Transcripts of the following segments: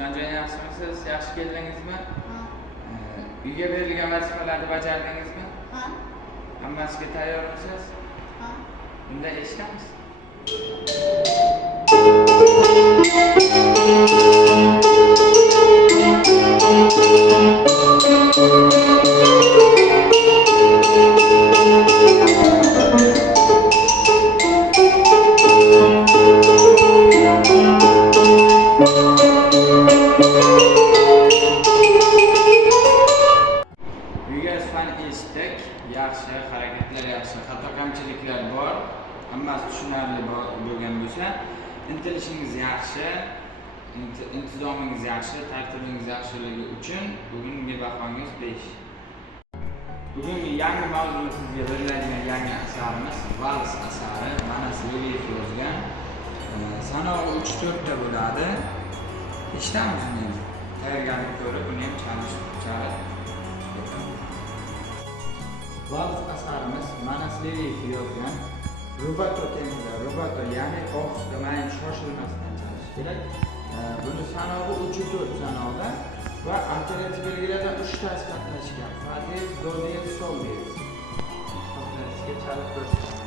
Usmonjon, yaxshimisiz? Yaxshi keldingizmi? Uyga berilgan vazifalarni bajardingizmi? Hammasiga tayyormisiz? Unda eshitamiz. Eshitdik, yaxshi, harakatlar yaxshi, xato kamchiliklar bor, hammasi tushunarli bo'lgan bo'lsa, intilishingiz yaxshi, intizomingiz yaxshi, tartibingiz yaxshiligi uchun bugungi bahongiz 5. Bugungi yangi mavzu sizga beriladigan yangi asarimiz vals asari, Manas Leviev yozgan. Sanovi 3-4 ta bo'ladi. Eshitamiz uni. Tayyorgarlik ko'rib, buni ham chalib vals asarimiz Manas Leviev yozgan. Rubato tempoda, rubato ya'ni ohista, mayin shoshilmasdan chalish kerak. Buni sanovi 3-4 sanovi va alternativ belgilardan 3 tasi qatnashgan. Fa diez, do diez, sol diez. Sizga chalib ko'rsataman.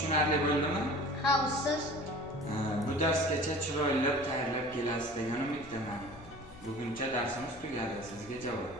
Tushunarli bo'ldimi? Ha, ustoz. Bu darsgacha chiroyli tayyorlab kelasiz degan umiddaman. Buguncha darsimiz tugadi. Sizga javob.